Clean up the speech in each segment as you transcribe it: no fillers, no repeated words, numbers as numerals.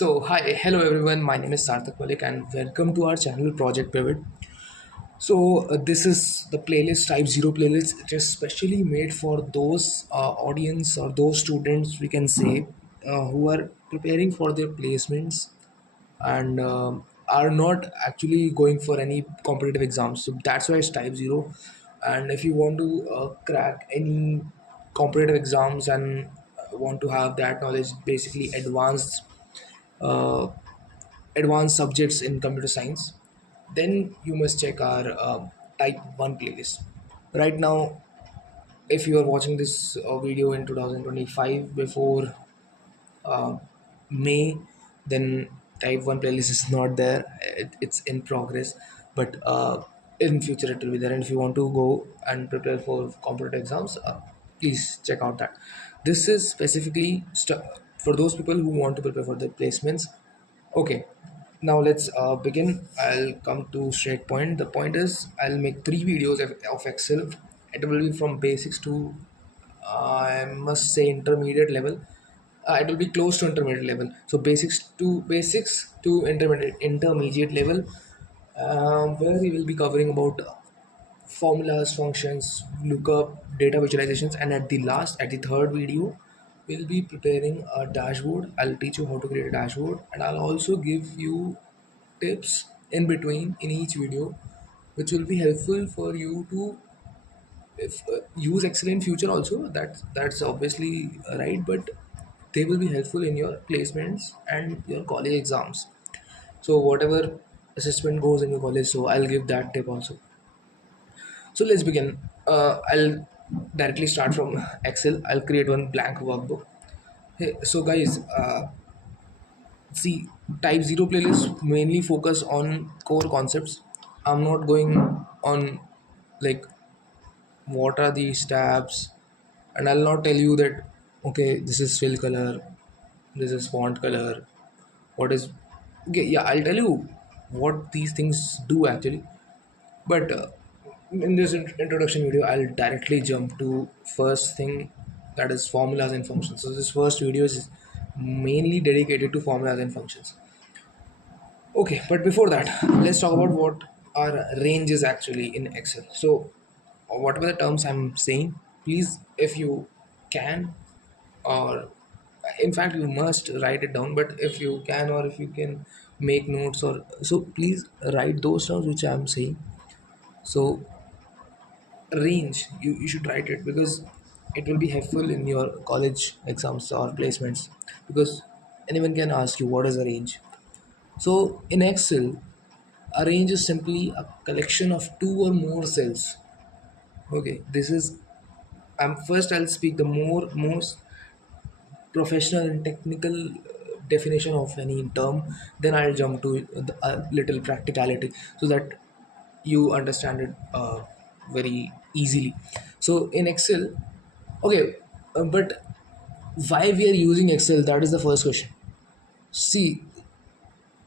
Hello everyone. My name is Sarthak Malik, and welcome to our channel Project Pivot. This is the playlist Type Zero playlist. It is specially made for those audience or those students we can say who are preparing for their placements and are not actually going for any competitive exams. So that's why it's Type Zero. And if you want to crack any competitive exams and want to have that knowledge, basically uh, advanced subjects in computer science, then you must check our type 1 playlist. Right now, if you are watching this video in 2025 before uh, May, then type 1 playlist is not there. It's in progress, but in future it will be there. And if you want to go and prepare for competitive exams, please check out that. This is specifically for those people who want to prepare for the placements. Okay, now let's begin. I'll come to straight point. The point is, I'll make three videos of Excel. It will be from basics to, I must say, intermediate level. It will be close to intermediate level. So basics to intermediate level, where we will be covering about formulas, functions, lookup, data visualizations, and at the third video, we'll be preparing a dashboard. I'll teach you how to create a dashboard, and I'll also give you tips in between in each video, which will be helpful for you to if use Excel in future also. That's obviously right, but they will be helpful in your placements and your college exams. So whatever assessment goes in your college, so I'll give that tip also. So let's begin. I'll directly start from Excel. I'll create one blank workbook. Hey, so guys, see, Type Zero playlist mainly focus on core concepts. I'm not going on like what are these tabs, and I'll not tell you that okay, this is fill color, this is font color, what is okay. Yeah, I'll tell you what these things do actually. But in this introduction video, I'll directly jump to first thing, that is formulas and functions. So this first video is mainly dedicated to formulas and functions. Okay, but before that, let's talk about what are ranges actually in Excel. So whatever the terms I'm saying, please, if you can, or in fact you must write it down, but if you can or if you can make notes, or so please write those terms which I'm saying. So range, you should write it because it will be helpful in your college exams or placements, because anyone can ask you what is a range. So in Excel, a range is simply a collection of two or more cells. Okay, this is first I'll speak the most professional and technical definition of any term, then I'll jump to a little practicality so that you understand it very easily. So in Excel, okay, but why we are using Excel, that is the first question. See,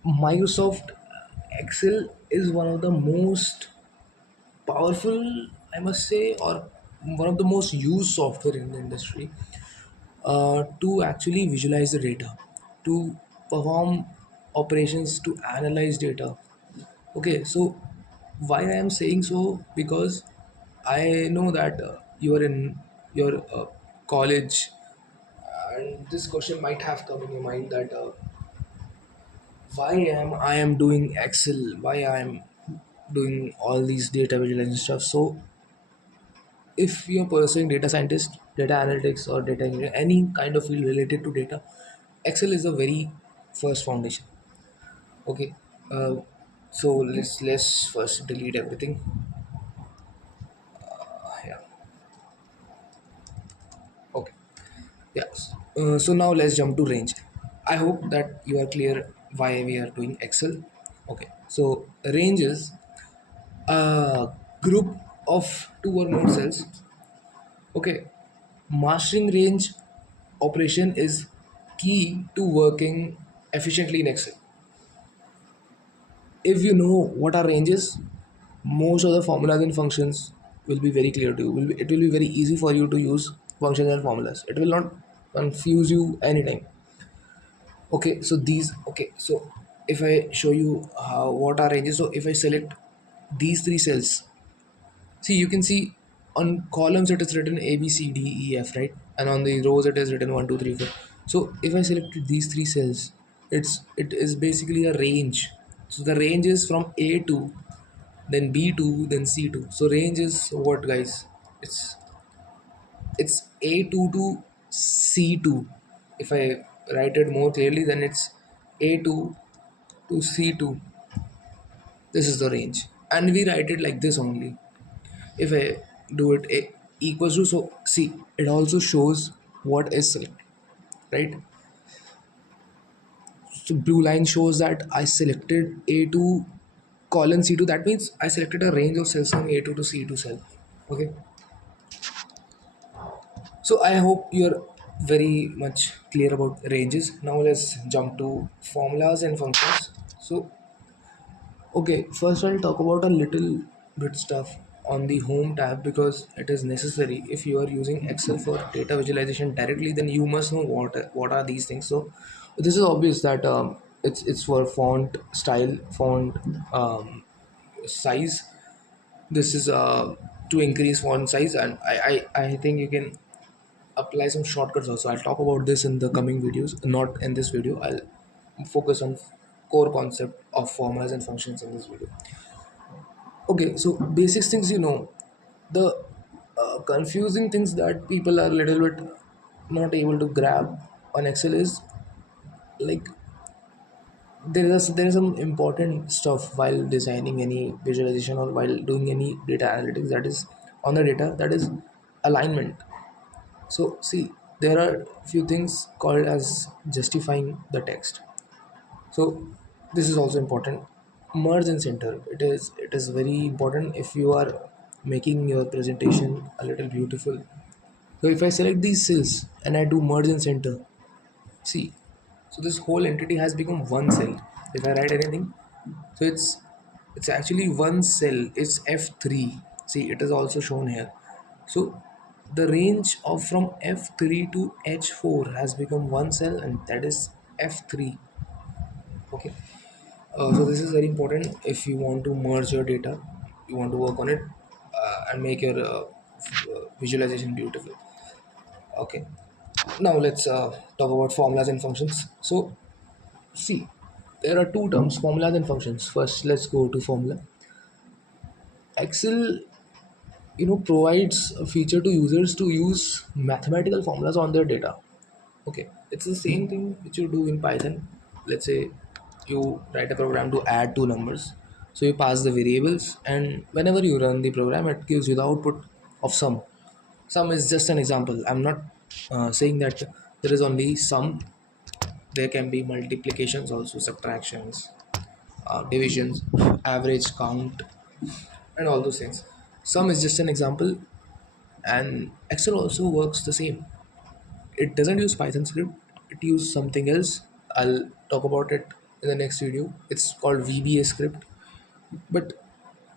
Microsoft Excel is one of the most powerful, I must say, or one of the most used software in the industry to actually visualize the data, to perform operations, to analyze data. Okay, so why I am saying so, because I know that you are in your college, and this question might have come in your mind that why am I am doing Excel, why I am doing all these data visualization stuff. So if you're pursuing data scientist, data analytics, or data engineering, any kind of field related to data, Excel is the very first foundation. Okay, uh, so let's first delete everything. Yeah, okay, yes. So now let's jump to range. I hope that you are clear why we are doing Excel. Okay, so range is a group of two or more cells. Okay, mastering range operation is key to working efficiently in Excel. If you know what are ranges, most of the formulas and functions will be very clear to you. It will be very easy for you to use functions and formulas. It will not confuse you anytime. Okay, so these, okay, so if I show you how what are ranges, so if I select these three cells, see, you can see on columns it is written A B C D E F, right, and on the rows it is written 1 2 3 4. So if I select these three cells, it is basically a range. So the range is from A2, then B2, then C2. So range is what, guys? it's it's A2 to C2. If I write it more clearly, then it's A2 to C2. This is the range, and we write it like this only. If I do it equals to, so see, it also shows what is select, right? So blue line shows that I selected A2 colon C2. That means I selected a range of cells from A2 to C2 cell. Okay, so I hope you're very much clear about ranges. Now let's jump to formulas and functions. So okay, first I'll talk about a little bit stuff on the home tab because it is necessary. If you are using Excel for data visualization directly, then you must know what are these things. So this is obvious that it's for font style, font size. This is to increase font size, and I think you can apply some shortcuts also. I'll talk about this in the coming videos, not in this video. I'll focus on core concept of formulas and functions in this video. Okay, so basics things, the confusing things that people are little bit not able to grab on Excel is like there is some important stuff while designing any visualization or while doing any data analytics, that is on the data, that is alignment. So see, there are few things called as justifying the text. So this is also important. Merge and center. It is very important if you are making your presentation a little beautiful. So if I select these cells and I do merge and center, see, so this whole entity has become one cell. If I write anything, so it's actually one cell. It's F3. See, it is also shown here. So the range of from F3 to H4 has become one cell, and that is F3. Okay. So this is very important if you want to merge your data, you want to work on it and make your visualization beautiful. Okay. Now let's talk about formulas and functions. So see, there are two terms, formulas and functions. First, let's go to formula. Excel, provides a feature to users to use mathematical formulas on their data. Okay, it's the same thing which you do in Python. Let's say you write a program to add two numbers. So you pass the variables, and whenever you run the program, it gives you the output of sum. Sum is just an example. I'm not saying that there is only sum. There can be multiplications also, subtractions, divisions, average, count, and all those things. Sum is just an example, and Excel also works the same. It doesn't use Python script, it uses something else. I'll talk about it in the next video. It's called VBA script, but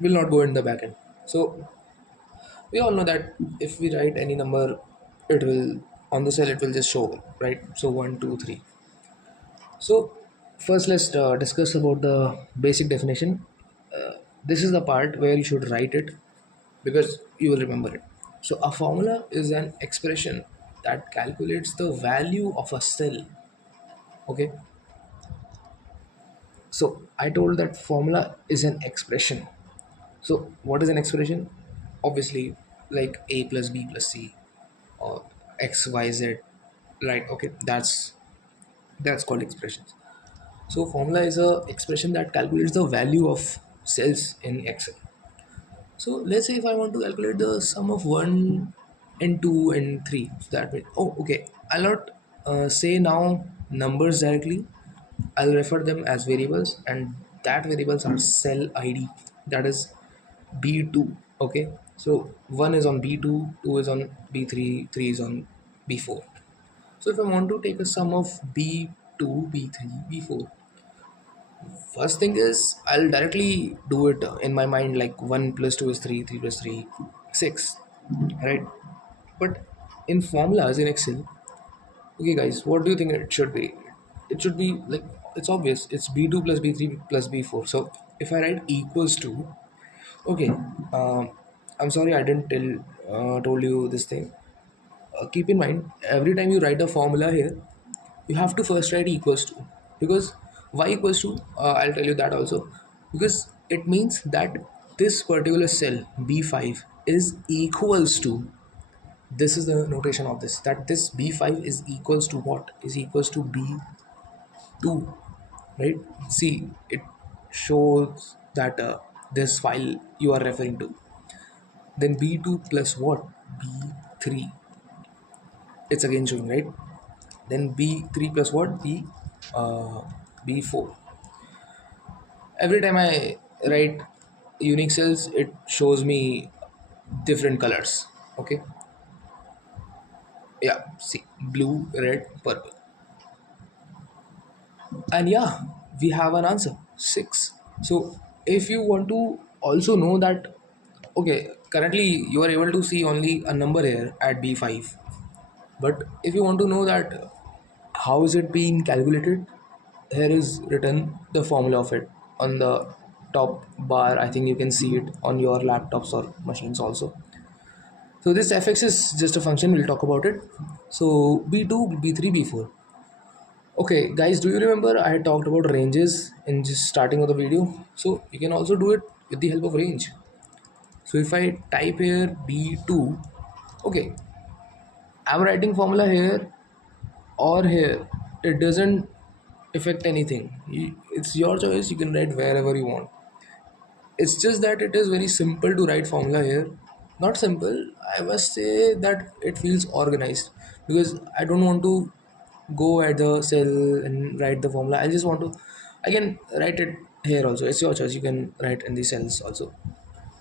we'll not go in the backend. So we all know that if we write any number, it will, on the cell it will just show, right? So 1 2 3. So first let's discuss about the basic definition. This is the part where you should write it because you will remember it. So a formula is an expression that calculates the value of a cell. Okay. So I told that formula is an expression. So what is an expression? Obviously, like a plus b plus c or x y z, right? Okay, that's called expressions. So formula is a expression that calculates the value of cells in Excel. So let's say if I want to calculate the sum of 1 and 2 and 3, so that way, oh, okay, I'll not say now numbers directly. I'll refer them as variables, and that variables are cell ID. That is B2. Okay, so 1 is on B2, 2 is on B3, 3 is on B4. So if I want to take a sum of B2, B3, B4, first thing is I'll directly do it in my mind, like 1 plus 2 is 3, 3 plus 3, 6, right? But in formulas in Excel, okay guys, what do you think it should be? it should be like, it's obvious, it's b2 plus b3 plus b4. So if I write equals to, okay, I'm sorry I didn't told you this thing. Keep in mind, every time you write a formula here, you have to first write equals to. Because why equals to, I'll tell you that also. Because it means that this particular cell b5 is equals to, this is the notation of this, that this b5 is equals to what, is equals to b2, right? See, it shows that this file you are referring to. Then b2 plus what, b3, it's again showing, right? Then b3 plus what, b4. Every time I write unique cells, it shows me different colors. Okay, yeah, see, blue, red, purple. And yeah, we have an answer, 6. So if you want to also know that, okay, currently you are able to see only a number here at b5, but if you want to know that how is it being calculated, here is written the formula of it on the top bar. I think you can see it on your laptops or machines also. So this fx is just a function, we'll talk about it. So b2, b3, b4. Okay, guys, do you remember I had talked about ranges in just starting of the video? So you can also do it with the help of range. So if I type here b2, okay, I'm writing formula here or here, it doesn't affect anything. It's your choice, you can write wherever you want. It's just that it is very simple to write formula here. Not simple, I must say that it feels organized, because I don't want to go at the cell and write the formula. I just want to, I can write it here also. It's your choice, you can write in the cells also.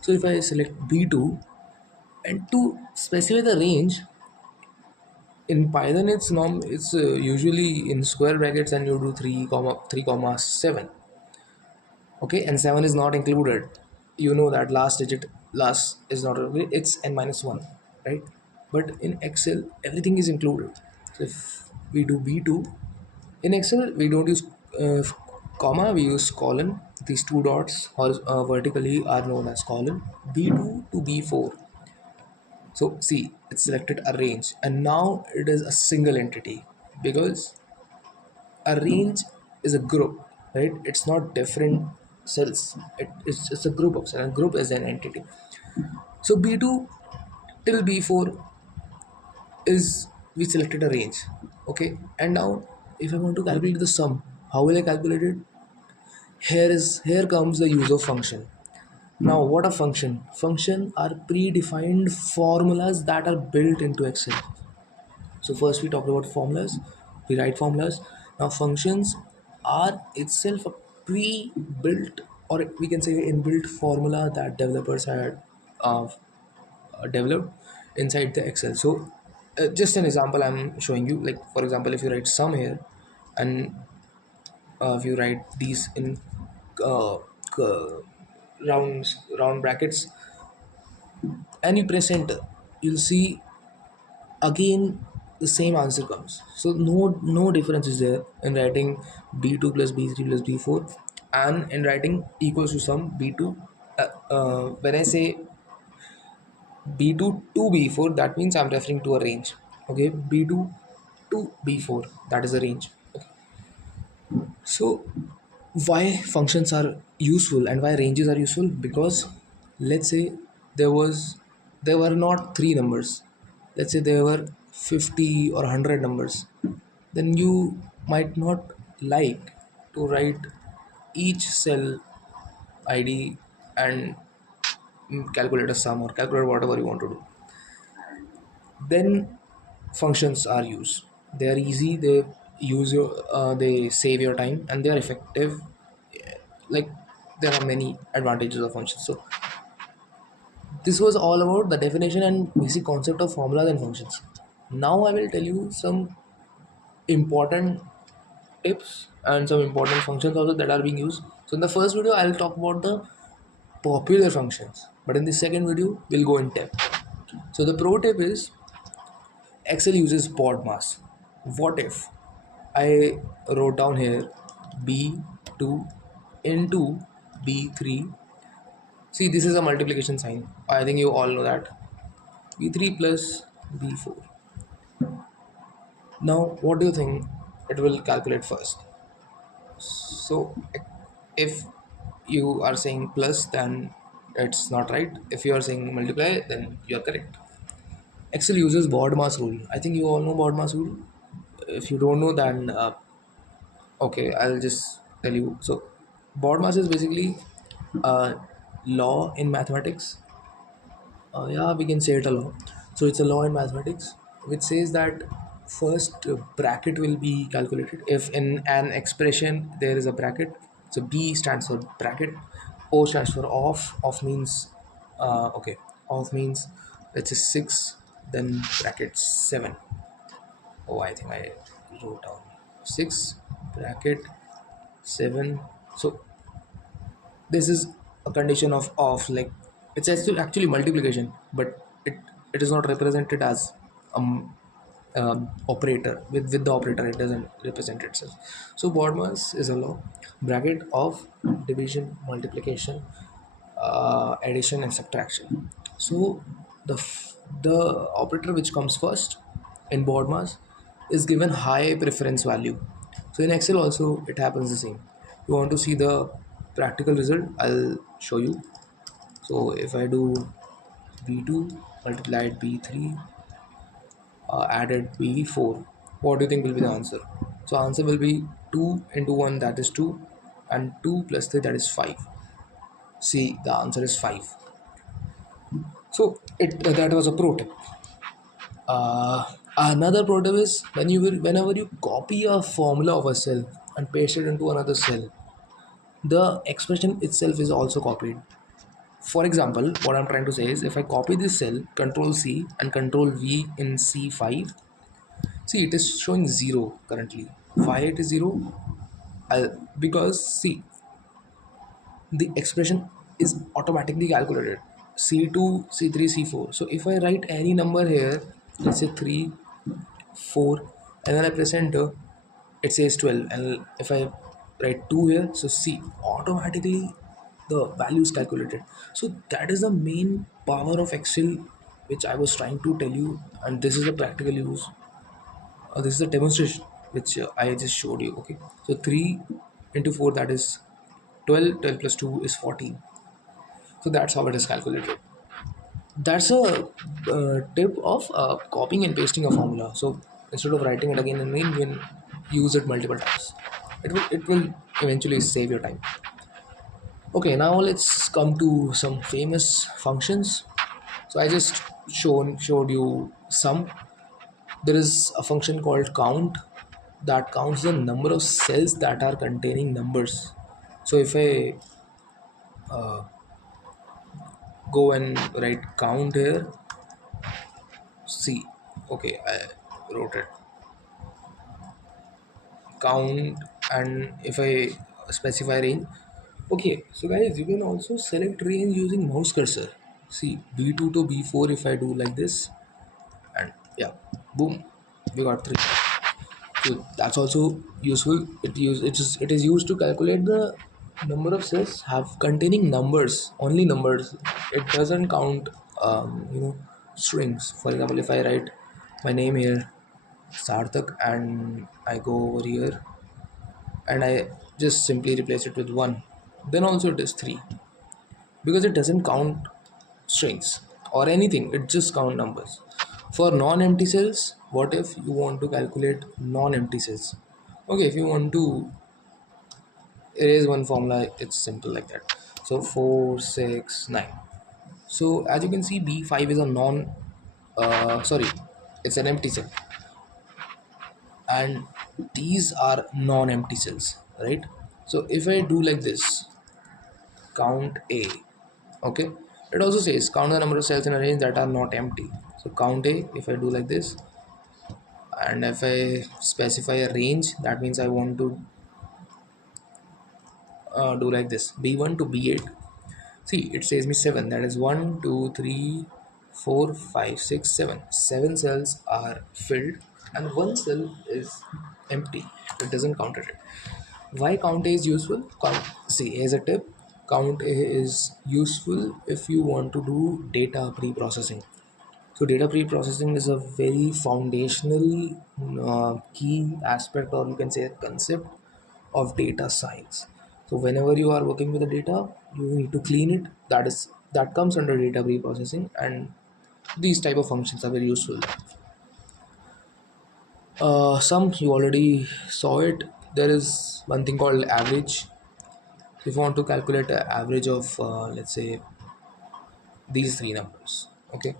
So if I select b2, and to specify the range, in Python it's usually in square brackets, and you do 3 comma 3 comma 7. Okay, and 7 is not included. You know that last digit, last is not included, it's n minus 1, right? But in Excel everything is included. So if we do b2, in Excel we don't use comma, we use colon. These two dots vertically are known as colon. b2 to b4. So see, it's selected a range, and now it is a single entity, because a range is a group, right? It's not different cells. It's just a group of cells, and group is an entity. So b2 till b4 is, we selected a range, okay? And now if I want to calculate the sum, how will I calculate it? Here comes the use of function. Now what a function are predefined formulas that are built into Excel. So first we talked about formulas, we write formulas. Now functions are itself a pre-built, or we can say inbuilt formula that developers had uh, developed inside the Excel. So just an example I'm showing you, like for example, if you write sum here, and if you write these in uh, round brackets, and you press enter, you'll see again the same answer comes. So no difference is there in writing b2 plus b3 plus b4, and in writing equals to sum b2. When I say b2 to b4, that means I'm referring to a range. Okay, b2 to b4, that is a range. Okay. So why functions are useful and why ranges are useful? Because let's say there were not three numbers, let's say there were 50 or 100 numbers, then you might not like to write each cell id and calculate a sum or calculate whatever you want to do. Then functions are used, they are easy, they use your they save your time, and they are effective. Like, there are many advantages of functions. So this was all about the definition and basic concept of formulas and functions. Now I will tell you some important tips and some important functions also that are being used. So in the first video I'll talk about the popular functions, but in the second video we'll go in depth. So the pro tip is, Excel uses BODMAS. What if? I wrote down here B2 into B3. See, this is a multiplication sign. I think you all know that. B3 plus B4. Now, what do you think it will calculate first? So, if you are saying plus, then it's not right. If you are saying multiply, then you are correct. Excel uses BODMAS rule. I think you all know BODMAS rule. If you don't know, then okay, I'll just tell you. So, BODMAS is basically a law in mathematics. Yeah, we can say it a law. So it's a law in mathematics which says that first bracket will be calculated if in an expression there is a bracket. So B stands for bracket, O stands for off. Off means okay. Off means let's say 6, then bracket 7. Oh, I think I wrote down 6 bracket 7. So this is a condition of off, like it's actually multiplication, but it is not represented as um, operator. With the operator it doesn't represent itself. So BODMAS is a law, bracket of division, multiplication, addition and subtraction. So the operator which comes first in BODMAS is given high preference value. So in Excel also it happens the same. You want to see the practical result, I'll show you. So if I do B2 multiplied B3 added B4, what do you think will be the answer? So answer will be 2 into 1, that is 2, and 2 plus 3, that is 5. See, the answer is 5. So that was a pro tip. Another pro tip is whenever you copy a formula of a cell and paste it into another cell, the expression itself is also copied. For example, what I'm trying to say is if I copy this cell, Control C and Control V in C5, see it is showing 0 currently. Why it is 0? Because see, the expression is automatically calculated. C2, C3, C4. So if I write any number here, let's say 3, 4, and then I press enter, it says 12. And if I write 2 here, so see, automatically the value is calculated. So that is the main power of Excel which I was trying to tell you, and this is a practical use. This is a demonstration which I just showed you. Okay, so 3 into 4, that is 12. 12 plus 2 is 14. So that's how it is calculated. That's a tip of copying and pasting a formula. So instead of writing it again and again, you can use it multiple times. It will eventually save your time. Okay, now let's come to some famous functions. So I just showed you some. There is a function called count that counts the number of cells that are containing numbers. So if I go and write count here, see, okay, I wrote it count, and if I specify range, okay, so guys, you can also select range using mouse cursor. See, B2 to B4, if I do like this, and yeah, boom, we got 3. So that's also useful. It is used to calculate the number of cells have containing numbers, only numbers. It doesn't count strings. For example, if I write my name here, Sarthak, and I go over here and I just simply replace it with 1, then also it is 3, because it doesn't count strings or anything, it just count numbers. For non-empty cells, what if you want to calculate non-empty cells? Okay, if you want to erase one formula, it's simple like that. So 4, 6, 9. So as you can see, B5 is a sorry, it's an empty cell, and these are non-empty cells, right? So if I do like this, count A, okay, it also says count the number of cells in a range that are not empty. So count A, if I do like this, and if I specify a range, that means I want to do like this, B1 to B8. See, it says me 7, that is 1, 2, 3, 4, 5, 6, 7. 7 cells are filled. and one cell is empty. It doesn't count it. Why count A is useful? See, here's a tip. Count A is useful if you want to do data pre-processing. So data pre-processing is a very foundational key aspect, or you can say a concept of data science. So whenever you are working with the data, you need to clean it. That comes under data pre-processing, and these type of functions are very useful. Some you already saw it. There is one thing called average. If you want to calculate an average of let's say these three numbers, okay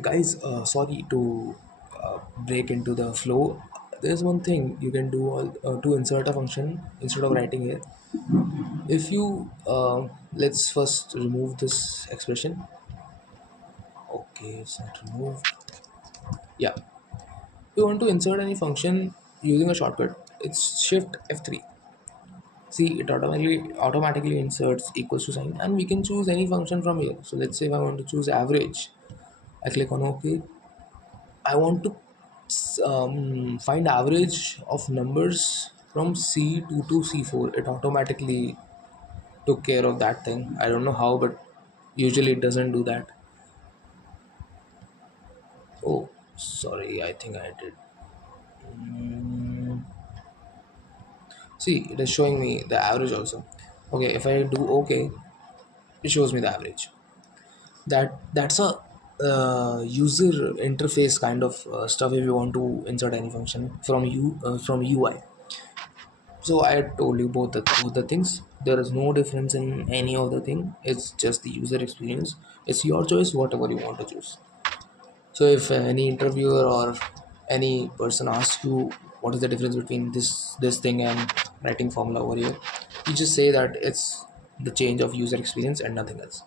guys, sorry to break into the flow. There's one thing you can do to insert a function instead of writing here. If you let's first remove this expression. Okay, it's not removed. Yeah, if you want to insert any function using a shortcut, it's shift F3. See, it automatically inserts equals to sign, and we can choose any function from here. So let's say if I want to choose average, I click on OK. I want to find average of numbers from C2 to C4. It automatically took care of that thing. I don't know how, but usually it doesn't do that. Oh, sorry, I think I did. See, it is showing me the average also. Okay, if I do OK, it shows me the average. That's a user interface kind of stuff if you want to insert any function from UI. So I told you both the things. There is no difference in any of the thing. It's just the user experience. It's your choice, whatever you want to choose. So if any interviewer or any person asks you what is the difference between this thing and writing formula over here, you just say that it's the change of user experience and nothing else.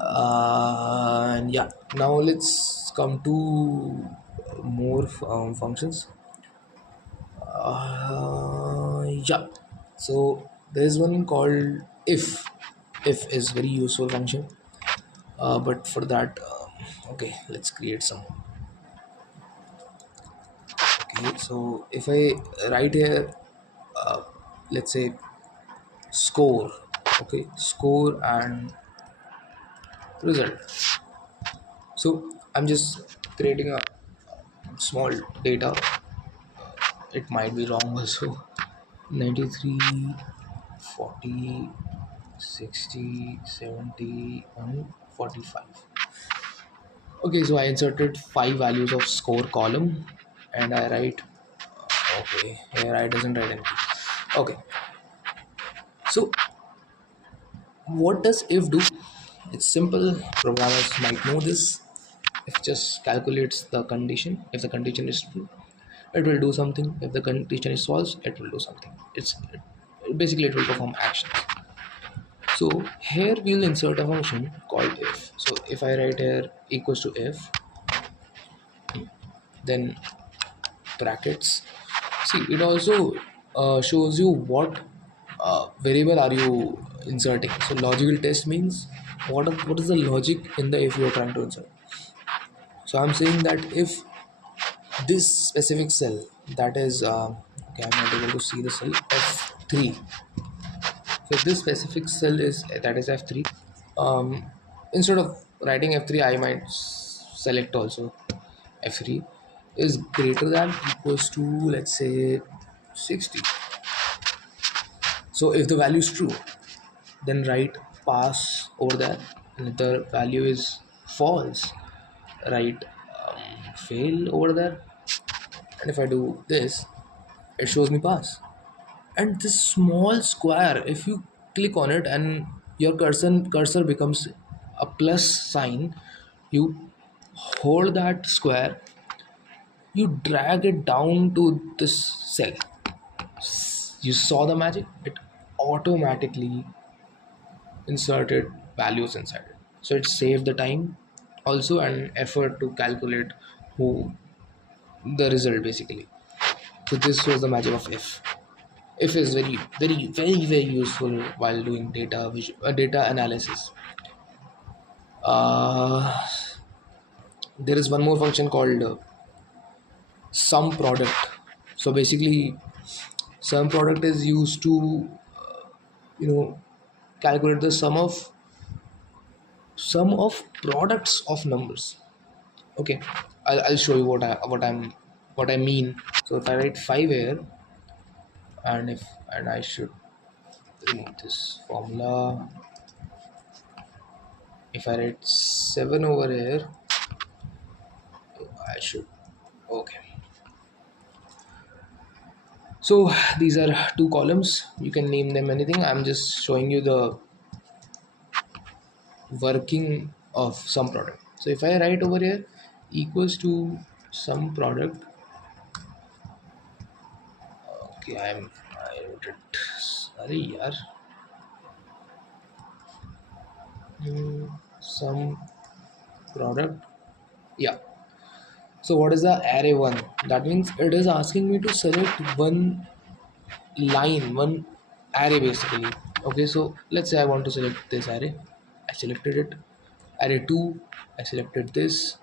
And yeah, now let's come to more functions. Yeah, so there's one called if is very useful function, but for that okay, let's create some. Okay, so if I write here let's say score, okay, score and result. So I'm just creating a small data. It might be wrong also. 93, 40, 60, 70, 145. Okay, so I inserted 5 values of score column, and I write okay, here I doesn't write anything. Okay, so what does if do? It's simple. Programmers might know this. If just calculates the condition, if the condition is true, it will do something. If the condition is false, it will do something. Basically it will perform actions. So here we'll insert a function called if. So if I write here equals to if, then brackets. See, it also shows you what variable are you inserting. So logical test means what is the logic in the if you are trying to insert. So I'm saying that if this specific cell, that is okay, I'm not able to see the cell F3. So if this specific cell is that is F3, um, instead of writing F3, I might select also F3 is greater than equals to, let's say, 60. So if the value is true, then write pass over there, and if the value is false, write fail over there. And if I do this, it shows me pass. And this small square, if you click on it and your cursor becomes a plus sign, you hold that square, you drag it down to this cell. You saw the magic? It automatically inserted values inside it. So it saved the time also and effort to calculate who the result basically. So this was the magic of if is very useful while doing data analysis. uh, there is one more function called sum product. So basically, sum product is used to you know calculate the sum of products of numbers. Okay, I'll show you what I mean. So if I write 5 here, and I should remove this formula. If I write 7 over here, I should. Okay, so these are two columns. You can name them anything. I'm just showing you the working of some product. So if I write over here equals to some product. Okay, I wrote it. Sorry, yaar. Some product. Yeah. So what is the array one? That means it is asking me to select one line, one array basically. Okay, so let's say I want to select this array. I selected it. Array 2, I selected this,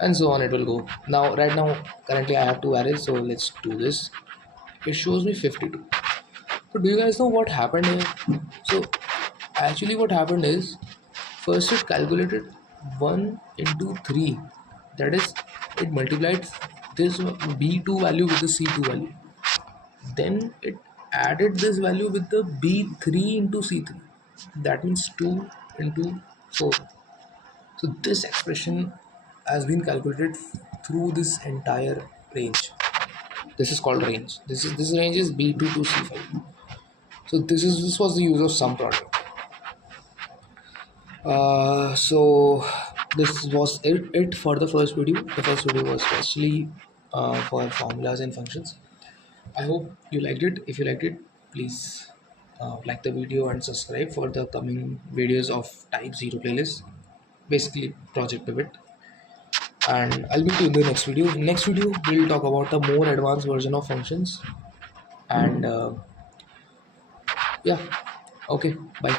and so on it will go. Now, right now, currently I have two arrays, so let's do this. It shows me 52. So do you guys know what happened here? So actually what happened is, first it calculated 1 into 3. That is, it multiplied this B2 value with the C2 value. Then it added this value with the B3 into C3. That means 2 into 4. So this expression has been calculated through this entire range. This is called range. This range is B2 to C5. So this was the use of sum product. So this was it for the first video. The first video was especially for formulas and functions. I hope you liked it. If you liked it, please like the video and subscribe for the coming videos of Type 0 playlist, basically Project Pivot. And I'll meet you in the next video. Next video, we'll talk about the more advanced version of functions. And yeah, okay, bye.